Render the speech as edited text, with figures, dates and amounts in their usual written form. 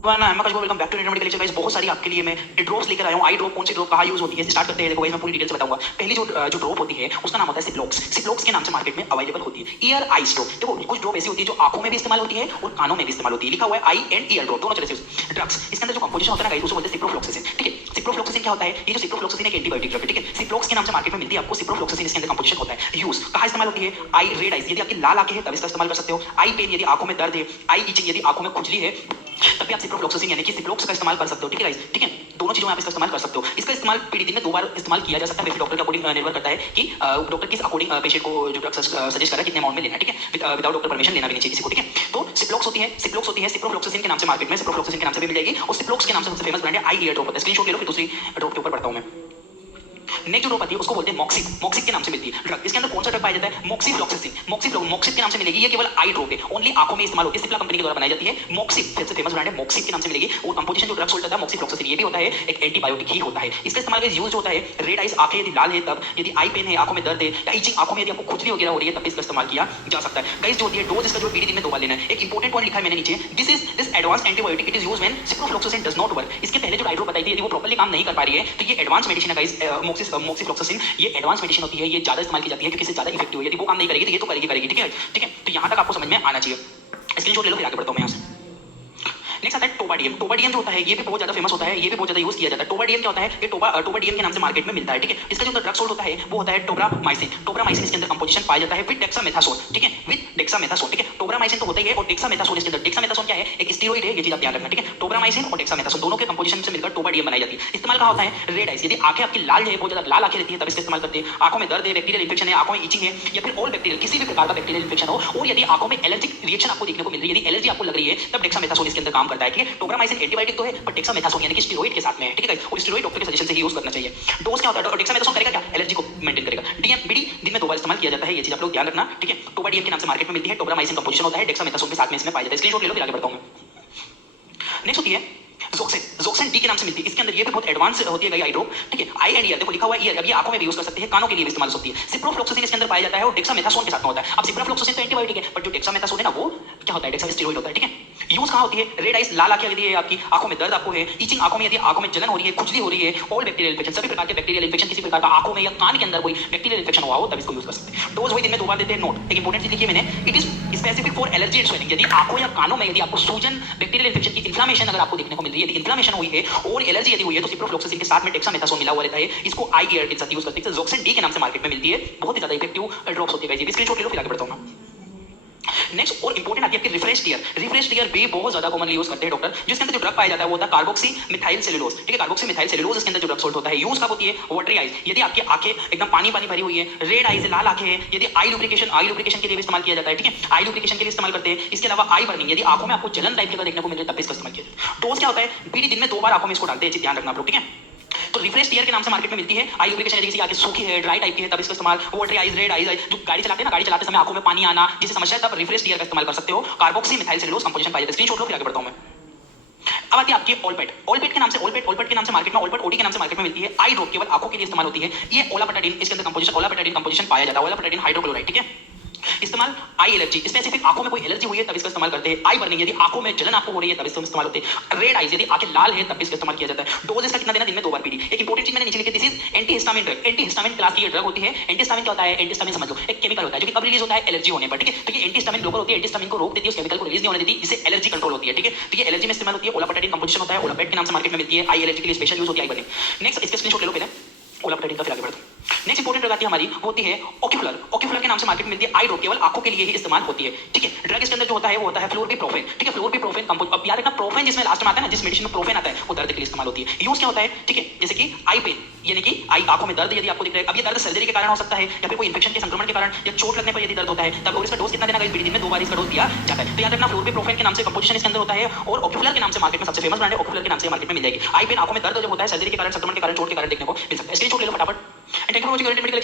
Welcome back to medical lecture guys. बहुत सारी आपके लिए मैं ड्रॉप्स लेकर आया हूं। आई ड्रॉप कौन सी ड्रॉप कहां यूज होती है स्टार्ट करते हैं। देखो गाइस मैं पूरी डिटेल से बताऊंगा। पहली जो ड्रॉप होती है उसका नाम होता है सिप्लोक्स। सिप्लोक्स के नाम से मार्केट में अवेलेबल होती है। Year eyes drop. देखो कुछ ड्रॉप ऐसी होती है जो आंखों में भी इस्तेमाल होती है और कानों में भी इस्तेमाल होती है। लिखा हुआ है आई एंड ईयर ड्रॉप, दोनों तरह से ड्रग्स। इसके अंदर जो कंपोजिशन होता है ना गाइस उसे बोलते हैं सिप्रोफ्लोक्सासिन। ठीक है, सिप्रोफ्लोक्सासिन क्या होता है? ये जो सिप्रोफ्लोक्सासिन एक एंटीबायोटिक ड्रग है। ठीक है, सिप्लोक्स के नाम से मार्केट में मिलती है आपको। सिप्रोफ्लोक्सासिन इसके अंदर कंपोजिशन होता है। यूज कहां इस्तेमाल होती है? आई रेड आईज, यदि आपकी लाल आंखें हैं तब इसका इस्तेमाल कर सकते हो। आई पेन, यदि आंखों में दर्द है। आई इचिंग, यदि आंखों में खुजली है तब भी आप सिप्रोफ्लोक्सासिन यानी कि सिप्लोक्स का इस्तेमाल कर सकते हो। ठीक है गाइस, ठीक है, दोनों चीजों में आप इसका इस्तेमाल कर सकते हो। इसका इस्तेमाल पीढ़ी दिन में 2 बार इस्तेमाल किया जा सकता है। डॉक्टर के अकॉर्डिंग निर्भर करता है कि डॉक्टर किस अकॉर्डिंग पेशेंट को जो ड्रग सजेस्ट कर रहा है कितने अमाउंट में लेना है। ठीक है, विदाउट डॉक्टर परमिशन लेना भी नहीं चाहिए किसी को। ठीक है, तो सिप्लोक्स होती है, सिप्रोफ्लोक्सासिन के नाम से मार्केट में सिप्रोफ्लोक्सासिन के नाम से भी मिल जाएगी। और सिप्लोक्स के नाम से सबसे फेमस ब्रांड है आई ईयर ड्रॉप होता है। स्क्रीनशॉट ले लो, फिर दूसरी ड्रॉप के ऊपर बढ़ता हूं मैं। नेक्स्ट जो ड्रॉप आती है उसको बोलते हैं मॉक्सिक। मॉक्सिक के नाम से मिलती है ड्रग। इसके अंदर कौन सा ड्रग पाया जाता है? मॉक्सिफ्लॉक्सासिन। मॉक्सिक के नाम से मिलेगी। ये केवल आई ड्रॉप है, ओनली आंखों में इस्तेमाल होती है। सिप्ला कंपनी के द्वारा बनाई जाती है। मॉक्सिक सबसे फेमस ब्रांड है, मॉक्सिक के नाम से मिलेगी। और कंपोजिशन जो ड्रग सोल्ट होता है मॉक्सिफ्लॉक्सासिन, ये भी होता है एक एंटीबायोटिक ही होता है। इसका इस्तेमाल यूज होता है रेड आइज, आंखें यदि लाल है तब, यदि आई पेन है, आंखों में दर्द है या इचिंग, आंखों में यदि आपको खुजली वगैरह हो रही है तब इसका इस्तेमाल किया जा सकता है। गाइस जो होती है डोज, इसका जो पीडी दिन में 2 बार लेना है। एक इंपॉर्टेंट पॉइंट लिखा है मैंने नीचे, this advance antibiotic it is used when ciprofloxacin does not work. इसके पहले जो आई ड्रॉप बताई थी यदि वो प्रॉपर्ली काम नहीं कर पा रही है तो ये एडवांस मेडिसिन है गाइस। मॉक्सिफ्लॉक्सासिन ये एडवांस मेडिसिन होती है, ये ज्यादा इस्तेमाल की जाती है क्योंकि इससे ज्यादा इफेक्टिव है। यदि वो काम नहीं करेगी तो ये तो करेगी। ठीक है, ठीक है, तो यहां तक आपको समझ में आना चाहिए। स्क्रीनशॉट ले लो, फिर आगे बढ़ता हूं मैं यहां से। नेक्स्ट आता है टोबाडियम। टोबाडियम जो होता है ये भी बहुत ज्यादा फेमस होता है, ये भी बहुत ज्यादा यूज किया जाता है। टोबाडियम क्या होता है? ये टोबाडियम के नाम से मार्केट में मिलता है। ठीक है, इसका जो ड्रग सोल्ट होता है वो होता है टोब्रामाइसिन। टोब्रामाइसिन इसके अंदर कंपोजिशन पाया जाता है विद डेक्सामेथासोन। ठीक है, विद डेक्सामेथासोन। ठीक है, टोब्रामाइसिन तो होता ही है और डेक्सामेथासोन इसके अंदर। डेक्सामेथासोन क्या है? एक स्टेरॉइड है, ये चीज आप ध्यान रखना। ठीक है, टोब्रामाइसिन और डेक्सामेथासोन दोनों के कंपोजिशन से मिलकर टोबाडियम बनाई जाती है। इस्तेमाल कहां होता है? रेड आइज, यदि आंखें आपकी लाल है, बहुत ज्यादा लाल आंखें रहती है तब इसका इस्तेमाल करते हैं। आंखों में दर्द है, बैक्टीरियल इंफेक्शन है, आंखों में इचिंग है या फिर ऑल बैक्टीरियल, किसी भी प्रकार का बैक्टीरियल इंफेक्शन हो और यदि आंखों में एलर्जिक रिएक्शन आपको देखने को मिल रही है, यदि एलर्जी आपको लग रही है तब डेक्सामेथासोन इसके अंदर काम करता है। ठीक है, टोब्रामाइसिन एंटीबायोटिक तो है पर डेक्सामेथासोन यानी कि स्टेरॉइड के साथ में है। ठीक है, और स्टेरॉइड डॉक्टर के सजेशन से ही यूज करना चाहिए। डोज क्या होता है? डेक्सामेथासोन करेगा क्या? एलर्जी को मेंटेन करेगा। डीएम बीडी दिन में 2 बार इस्तेमाल किया जाता है, ये चीज आप लोग ध्यान रखना। ठीक है, टोबाडियम के नाम से मार्केट में मिलती है। टोब्रामाइसिन कंपोजिशन होता है, डेक्सामेथासोन के साथ में इसमें पाया जाता है। स्क्रीनशॉट ले लो, फिर आगे बढ़ता हूं मैं। नेक्स्ट होती है जोक्सिन। जोक्सिन डी के नाम से मिलती है। इसके अंदर ये भी बहुत एडवांस होती है आई ड्रॉप। ठीक है, आई एंड ईयर, देखो लिखा हुआ है ईयर, अब ये आंखों में भी यूज कर सकते हैं, कानों के लिए भी इस्तेमाल होती है। सिप्रोफ्लोक्सासिन इसके अंदर पाया जाता है और डेक्सामेथासोन के साथ में होता है। अब सिप्रोफ्लोक्सासिन तो एंटीबायोटिक है पर जो डेक्सामेथासोन है ना वो क्या होता है? डेक्सामेस्टेरॉइड होता है। ठीक है, यूज कहां होती है? रेड आइज, लाल आंखें यदि है आपकी, आंखों में दर्द आपको है, इचिंग आंखों में, यदि आंखों में जलन हो रही है, खुजली हो रही है, ऑल बैक्टीरियल इंफेक्शन, सभी प्रकार के बैक्टीरियल इंफेक्शन, किसी प्रकार का आंखों में या कान के अंदर कोई बैक्टीरियल इंफेक्शन हुआ हो तब इसको यूज कर सकते हैं। डोज वही दिन में 2 बार देते हैं। नोट, एक इंपॉर्टेंट चीज लिखी है मैंने, it is specific for allergy and swelling. यदि आंखों या कानों में यदि आपको सूजन, बैक्टीरियल इंफेक्शन की इन्फ्लेमेशन अगर आपको देखने को मिल रही है, यदि इन्फ्लेमेशन हुई है और एलर्जी यदि हुई है तो सिप्रोफ्लोक्सासिन के साथ में डेक्सामेथासोन मिला हुआ रहता है। इसको आई ईयर के साथ यूज करते हैं। जोक्सिन डी के नाम से मार्केट में मिलती है, बहुत ही ज्यादा इफेक्टिव ड्रॉप्स होती है। ये भी स्क्रीनशॉट ले लो, फिर आगे बढ़ता हूं मैं। नेक्स्ट और इंपॉर्टेंट आती है आपकी रिफ्रेश टीयर। रिफ्रेश टीयर भी बहुत ज्यादा कॉमनली यूज करते हैं डॉक्टर। जिसके अंदर जो ड्रग पाया जाता है वो होता है कार्बोक्सी मिथाइल सेलुलोज। ठीक है, कार्बोक्सी मिथाइल सेलुलोज इसके अंदर जो ड्रग सोल्ट होता है। यूज कब होती है? वाटरी आइज, यदि आपकी आंखें एकदम पानी भरी हुई है, रेड आइज लाल आंखें हैं, यदि आई लुब्रिकेशन के लिए भी इस्तेमाल किया जाता है। ठीक है, आई लुब्रिकेशन के लिए इस्तेमाल करते हैं। इसके अलावा आई बर्निंग, यदि आंखों में आपको जलन टाइप का देखने को मिल रहा है तब इसका इस्तेमाल किया जाता है। डोज क्या होता है? बीडी दिन में 2 बार आंखों में इसको डालते हैं, ध्यान रखना आप लोग। ठीक है, तो रिफ्रेश टीयर के नाम से मार्केट में मिलती है। आई लुब्रिकेशन यदि किसी आंखें सूखी है, ड्राई टाइप की है तब इसका इस्तेमाल। वाटरी आइज, रेड आइज, जो गाड़ी चलाते हैं ना, गाड़ी चलाते समय आंखों में पानी आना, जिसे समस्या है तब रिफ्रेश टीयर का इस्तेमाल कर सकते हो। कार्बोक्सी मिथाइल सेलुलोज कंपोजिशन पाया जाता है। स्क्रीनशॉट लो, फिर आगे बढ़ता हूं मैं। अब आती है आपकी ओलपेट। ओलपेट के नाम से मार्केट में, ओलपेट ओडी के नाम से मार्केट में मिलती है। आई ड्रॉप केवल आंखों के लिए इस्तेमाल होती है। ये ओलापेटाडिन, इसके अंदर कंपोजिशन ओलापेटाडिन कंपोजिशन पाया जाता है। ओलापेटाडिन हाइड्रोक्लोराइड। ठीक है, इस्तेमाल आई एलर्जी, स्पेसिफिक आंखों में कोई एलर्जी हुई है तब इसका इस्तेमाल करते हैं। आई बर्निंग, यदि आंखों में जलन आपको हो रही है तब इसका इस्तेमाल होते हैं। रेड आइज, यदि आंखें लाल है तब इसका इस्तेमाल किया जाता है। डोज इसका कितना देना? दिन में 2 बार पीडी। एक इंपॉर्टेंट चीज मैंने नीचे लिखी, this is antihistamine drug. Antihistamine class की ड्रग होती है। एंटीहिस्टामिन क्या होता है? एंटीहिस्टामिन समझ लो एक केमिकल होता है जो कि कब रिलीज होता है? एलर्जी होने पर। ठीक है, तो ये एंटीहिस्टामिन ब्लॉकर होती है, एंटीहिस्टामिन को रोक देती है, उस केमिकल को रिलीज नहीं होने देती, जिससे एलर्जी कंट्रोल होती है। ठीक है, तो ये एलर्जी में इस्तेमाल होती है। ओलापेटाडिन कंपोजिशन होता है, ओलापेट के नाम से मार्केट में मिलती है। आई एलर्जी के लिए स्पेशल यूज होती है। आई बर्निंग। नेक्स्ट इसका स्क्रीनशॉट ले लो पहले, ओलापेटाडिन का, फिर आगे बढ़ते हैं। नेक्स्ट इंपॉर्टेंट ड्रग आती है हमारी, होती है ओक्यूफुलर। ओक्यूफुलर के नाम से मार्केट में मिलती है। आई ड्रॉप केवल आंखों के लिए ही इस्तेमाल होती है। ठीक है, ड्रग इसके अंदर जो होता है वो होता है फ्लोरबिप्रोफेन। ठीक है, फ्लोरबिप्रोफेन कंपोज, अब याद रखना प्रोफेन जिसमें लास्ट में आता है ना, जिस मेडिसिन में प्रोफेन आता है वो दर्द के लिए इस्तेमाल होती है। यूज क्या होता है? ठीक है, जैसे कि आई पेन, यानी कि आई आंखों में दर्द यदि आपको दिख रहा है, अब ये दर्द सर्जरी के कारण हो सकता है या फिर कोई इंफेक्शन के संक्रमण के कारण या चोट लगने पर यदि दर्द होता है तब, और इसका डोज कितना देना है? बीडी दिन में 2 बार इसका डोज दिया जाता है। तो याद रखना फ्लोरबिप्रोफेन के नाम से कंपोजिशन इसके अंदर होता है और ओक्यूफुलर के नाम से मार्केट में सबसे फेमस ब्रांड है। ओक्यूफुलर के नाम से मार्केट में मिल जाएगी। आई पेन आंखों में दर्द जब होता है सर्जरी के कारण, संक्रमण के कारण, चोट के कारण देखने को मिल सकता है। स्क्रीनशॉट ले लो फटाफट। Thank you for watching.